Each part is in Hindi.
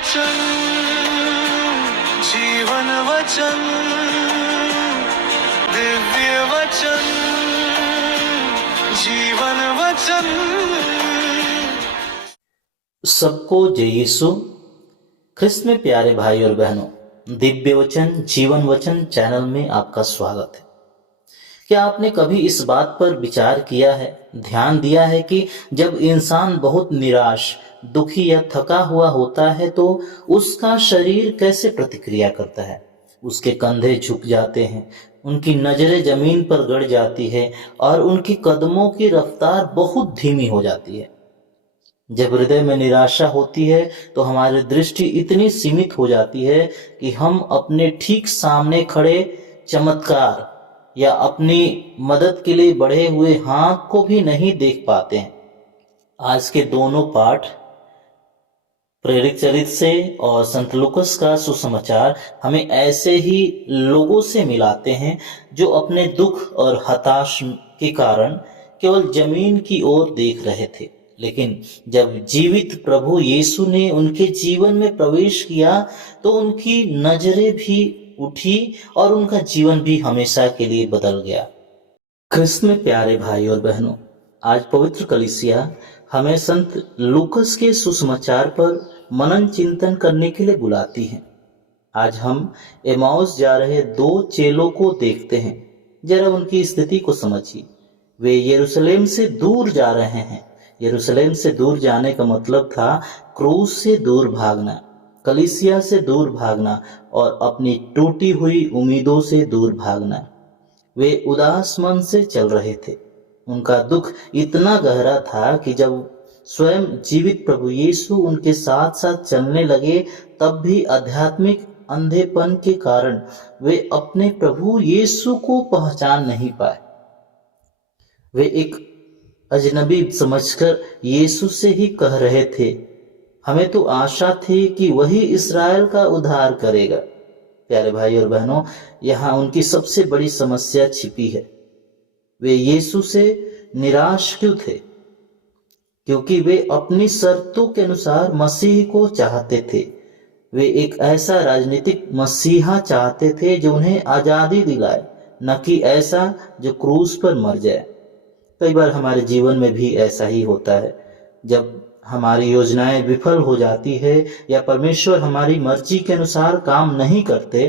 वचन, जीवन वचन, दिव्य वचन, जीवन वचन। सबको जय यीशु। ख्रिस्त में प्यारे भाई और बहनों, दिव्य वचन जीवन वचन चैनल में आपका स्वागत है। क्या आपने कभी इस बात पर विचार किया है, ध्यान दिया है कि जब इंसान बहुत निराश, दुखी या थका हुआ होता है तो उसका शरीर कैसे प्रतिक्रिया करता है? उसके कंधे झुक जाते हैं, उनकी नजरें जमीन पर गड़ जाती है और उनकी कदमों की रफ्तार बहुत धीमी हो जाती है। जब हृदय में निराशा होती है तो हमारी दृष्टि इतनी सीमित हो जाती है कि हम अपने ठीक सामने खड़े चमत्कार या अपनी मदद के लिए बढ़े हुए हाथ को भी नहीं देख पाते हैं। आज के दोनों पाठ, प्रेरित चरित्र से और संत लूकस का सुसमाचार, हमें ऐसे ही लोगों से मिलाते हैं जो अपने दुख और हताश के कारण केवल जमीन की ओर देख रहे थे, लेकिन जब जीवित प्रभु यीशु ने उनके जीवन में प्रवेश किया तो उनकी नजरें भी उठी और उनका जीवन भी हमेशा के लिए बदल गया। ख्रिस्त में प्यारे भाई और बहनों, आज पवित्र कलीसिया हमें संत लूकस के सुसमाचार पर मनन चिंतन करने के लिए बुलाती है। आज हम एमाउस जा रहे दो चेलों को देखते हैं। जरा उनकी स्थिति को समझिए। वे यरूशलेम से दूर जा रहे हैं। यरूशलेम से दूर जाने का मतलब था क्रूस से दूर भागना, कलीसिया से दूर भागना और अपनी टूटी हुई उम्मीदों से दूर भागना। वे उदास मन से चल रहे थे। उनका दुख इतना गहरा था कि जब स्वयं जीवित प्रभु यीशु उनके साथ साथ चलने लगे तब भी आध्यात्मिक अंधेपन के कारण वे अपने प्रभु यीशु को पहचान नहीं पाए। वे एक अजनबी समझकर यीशु से ही कह रहे थे, हमें तो आशा थी कि वही इस्राएल का उद्धार करेगा। प्यारे भाई और बहनों, यहाँ उनकी सबसे बड़ी समस्या छिपी है। वे यीशु से निराश क्यों थे? क्योंकि वे अपनी शर्तों के अनुसार मसीह को चाहते थे। वे एक ऐसा राजनीतिक मसीहा चाहते थे जो उन्हें आजादी दिलाए, न कि ऐसा जो क्रूस पर मर जाए। कई बार हमारे जीवन में भी ऐसा ही होता है। जब हमारी योजनाएं विफल हो जाती है या परमेश्वर हमारी मर्जी के अनुसार काम नहीं करते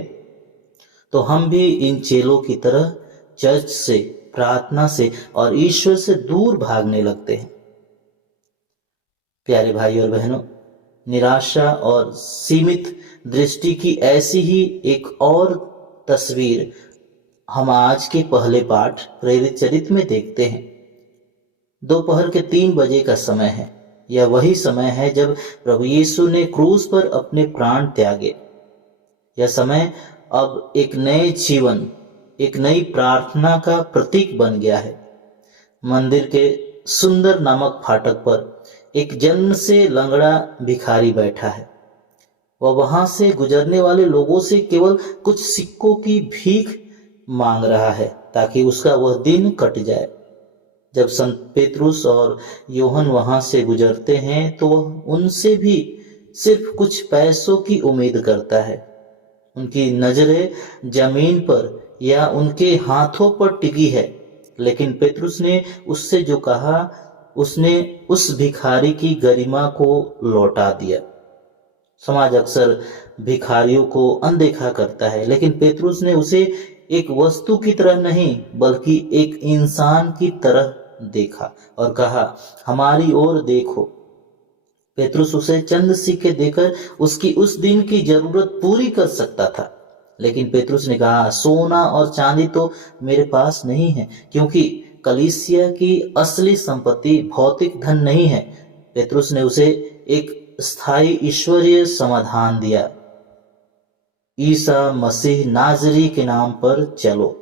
तो हम भी इन चेलों की तरह चर्च से, प्रार्थना से और ईश्वर से दूर भागने लगते हैं। प्यारे भाई और बहनों, निराशा और सीमित दृष्टि की ऐसी ही एक और तस्वीर हम आज के पहले पाठ प्रेरित चरित्र में देखते हैं। दोपहर के 3 बजे का समय है। यह वही समय है जब प्रभु यीशु ने क्रूस पर अपने प्राण त्यागे। यह समय अब एक नए जीवन, एक नई प्रार्थना का प्रतीक बन गया है। मंदिर के सुंदर नामक फाटक पर एक जन्म से लंगड़ा भिखारी बैठा है। वह वहां से गुजरने वाले लोगों से केवल कुछ सिक्कों की भीख मांग रहा है ताकि उसका वह दिन कट जाए। जब संत पेतरुस और योहन वहां से गुजरते हैं तो वह उनसे भी सिर्फ कुछ पैसों की उम्मीद करता है। उनकी नजरें जमीन पर या उनके हाथों पर टिकी है, लेकिन पेतरुस ने उससे जो कहा उसने उस भिखारी की गरिमा को लौटा दिया। समाज अक्सर भिखारियों को अनदेखा करता है, लेकिन पेतरुस ने उसे एक वस्तु की तरह नहीं बल्कि एक इंसान की तरह देखा और कहा, हमारी ओर देखो। पेतरुस उसे चंद सिक्के देकर उसकी उस दिन की जरूरत पूरी कर सकता था, लेकिन पेतरुस ने कहा, सोना और चांदी तो मेरे पास नहीं है, क्योंकि कलीसिया की असली संपत्ति भौतिक धन नहीं है। पेतरुस ने उसे एक स्थायी ईश्वरीय समाधान दिया, ईसा मसीह नाजरी के नाम पर चलो।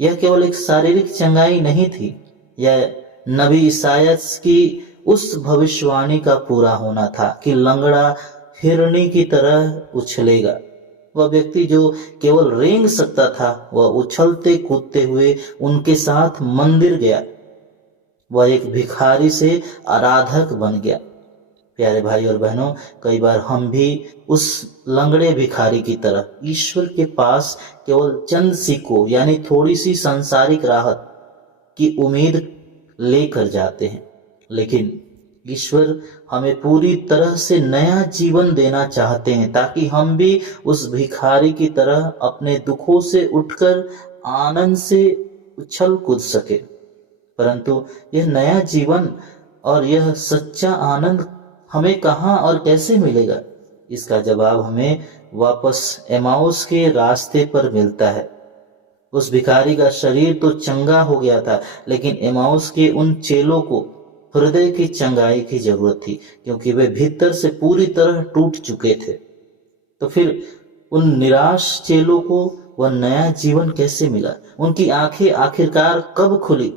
यह केवल एक शारीरिक चंगाई नहीं थी, यह नबी ईसायास की उस भविष्यवाणी का पूरा होना था कि लंगड़ा हिरनी की तरह उछलेगा। वह व्यक्ति जो केवल रेंग सकता था, वह उछलते कूदते हुए उनके साथ मंदिर गया। वह एक भिखारी से आराधक बन गया। प्यारे भाई और बहनों, कई बार हम भी उस लंगड़े भिखारी की तरह ईश्वर के पास केवल चंद सिक्कों यानी थोड़ी सी सांसारिक राहत की उम्मीद लेकर जाते हैं, लेकिन ईश्वर हमें पूरी तरह से नया जीवन देना चाहते हैं ताकि हम भी उस भिखारी की तरह अपने दुखों से उठकर आनंद से उछल कूद सके। परंतु यह नया जीवन और यह सच्चा आनंद हमें कहाँ और कैसे मिलेगा? इसका जवाब हमें वापस एमाउस के रास्ते पर मिलता है। उस भिखारी का शरीर तो चंगा हो गया था, लेकिन एमाउस के उन चेलों को हृदय की चंगाई की जरूरत थी, क्योंकि वे भीतर से पूरी तरह टूट चुके थे। तो फिर उन निराश चेलों को वह नया जीवन कैसे मिला? उनकी आंखें आखिरकार कब खुली?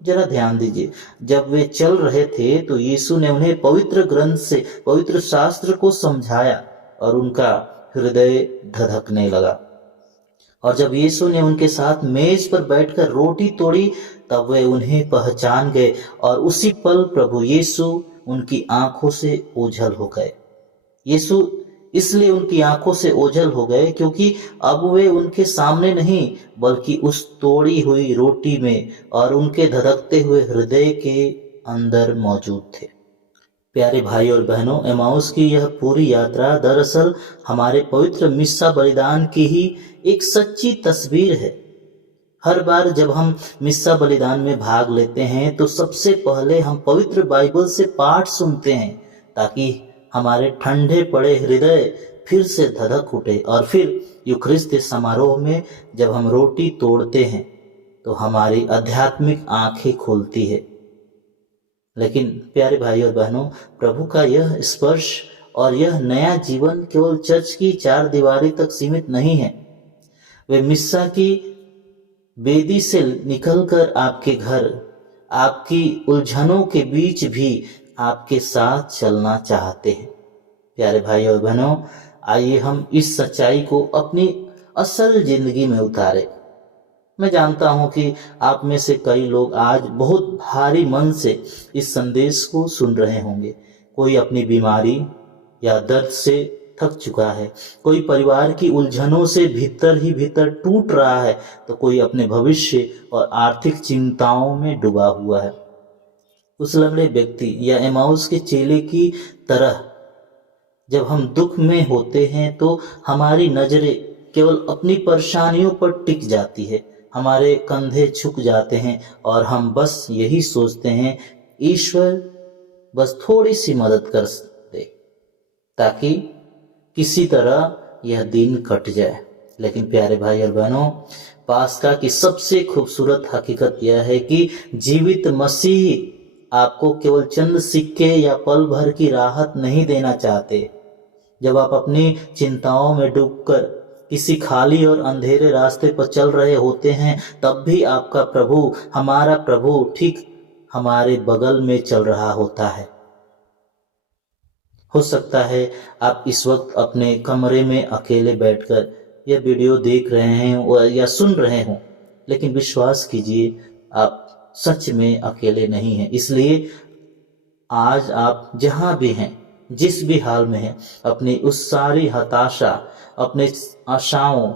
जरा ध्यान दीजिए, जब वे चल रहे थे तो यीशु ने उन्हें पवित्र ग्रंथ से पवित्र शास्त्र को समझाया और उनका हृदय धधकने लगा। और जब यीशु ने उनके साथ मेज पर बैठकर रोटी तोड़ी, तब वे उन्हें पहचान गए और उसी पल प्रभु यीशु उनकी आंखों से ओझल हो गए। यीशु इसलिए उनकी आंखों से ओझल हो गए क्योंकि अब वे उनके सामने नहीं बल्कि उस तोड़ी हुई रोटी में और उनके धधकते हुए हृदय के अंदर मौजूद थे। प्यारे भाई और बहनों, एमाउस की यह पूरी यात्रा दरअसल हमारे पवित्र मिस्सा बलिदान की ही एक सच्ची तस्वीर है। हर बार जब हम मिस्सा बलिदान में भाग लेते हैं तो सबसे पहले हम पवित्र बाइबल से पाठ सुनते हैं ताकि हमारे ठंडे पड़े हृदय फिर से धधक उठे, और फिर यूखरिस्ती समारोह में जब हम रोटी तोड़ते हैं तो हमारी आध्यात्मिक आंखें खुलती है। लेकिन प्यारे भाई और बहनों, प्रभु का यह स्पर्श और यह नया जीवन केवल चर्च की चार दीवारी तक सीमित नहीं है। वे मिस्सा की वेदी से निकलकर आपके घर, आपकी उलझनों के बीच भी आपके साथ चलना चाहते हैं। प्यारे भाई और बहनों, आइए हम इस सच्चाई को अपनी असल जिंदगी में उतारें। मैं जानता हूं कि आप में से कई लोग आज बहुत भारी मन से इस संदेश को सुन रहे होंगे। कोई अपनी बीमारी या दर्द से थक चुका है, कोई परिवार की उलझनों से भीतर ही भीतर टूट रहा है, तो कोई अपने भविष्य और आर्थिक चिंताओं में डूबा हुआ है। उस लंगड़े व्यक्ति या एमाउस के चेले की तरह जब हम दुख में होते हैं तो हमारी नजरें केवल अपनी परेशानियों पर टिक जाती है, हमारे कंधे झुक जाते हैं और हम बस यही सोचते हैं, ईश्वर बस थोड़ी सी मदद कर दे ताकि किसी तरह यह दिन कट जाए। लेकिन प्यारे भाई और बहनों, पास्का की सबसे खूबसूरत हकीकत यह है कि जीवित मसीह आपको केवल चंद सिक्के या पल भर की राहत नहीं देना चाहते। जब आप अपनी चिंताओं में डूबकर किसी खाली और अंधेरे रास्ते पर चल रहे होते हैं, तब भी आपका प्रभु, हमारा प्रभु ठीक हमारे बगल में चल रहा होता है। हो सकता है आप इस वक्त अपने कमरे में अकेले बैठकर यह वीडियो देख रहे हैं या सुन रहे हों, लेकिन विश्वास कीजिए आप सच में अकेले नहीं हैं। इसलिए आज आप जहां भी हैं, जिस भी हाल में हैं, अपनी उस सारी हताशा, अपने आशाओं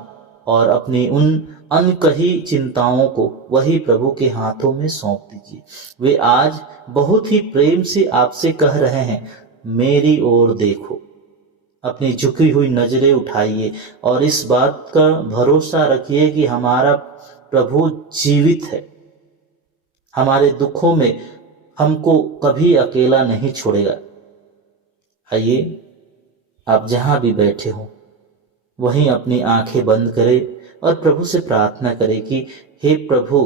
और अपनी उन अनकही चिंताओं को वही प्रभु के हाथों में सौंप दीजिए। वे आज बहुत ही प्रेम से आपसे कह रहे हैं, मेरी ओर देखो। अपनी झुकी हुई नजरें उठाइए और इस बात का भरोसा रखिए कि हमारा प्रभु जीवित है। हमारे दुखों में हमको कभी अकेला नहीं छोड़ेगा। आइए आप जहां भी बैठे हो वहीं अपनी आंखें बंद करें और प्रभु से प्रार्थना करें कि हे प्रभु,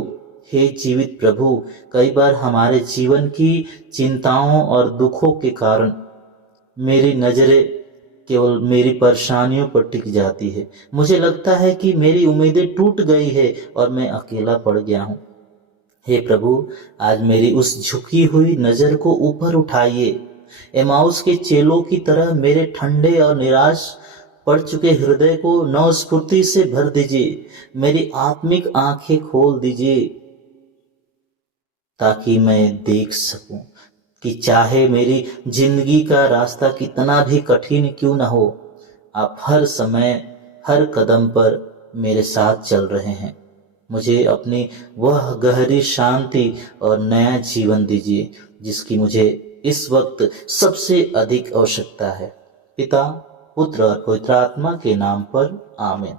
हे जीवित प्रभु, कई बार हमारे जीवन की चिंताओं और दुखों के कारण मेरी नजरें केवल मेरी परेशानियों पर टिक जाती है। मुझे लगता है कि मेरी उम्मीदें टूट गई है और मैं अकेला पड़ गया हूँ। हे प्रभु, आज मेरी उस झुकी हुई नजर को ऊपर उठाइए। एमाउस के चेलों की तरह मेरे ठंडे और निराश पड़ चुके हृदय को नवस्फूर्ति से भर दीजिए। मेरी आत्मिक आंखें खोल दीजिए ताकि मैं देख सकूं, कि चाहे मेरी जिंदगी का रास्ता कितना भी कठिन क्यों ना हो, आप हर समय हर कदम पर मेरे साथ चल रहे हैं। मुझे अपनी वह गहरी शांति और नया जीवन दीजिए जिसकी मुझे इस वक्त सबसे अधिक आवश्यकता है। पिता, पुत्र और पवित्र आत्मा के नाम पर आमीन।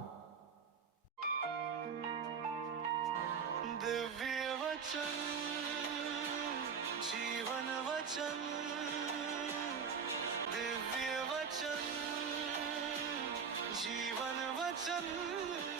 दिव्य वचन जीवन वचन, दिव्य वचन जीवन वचन।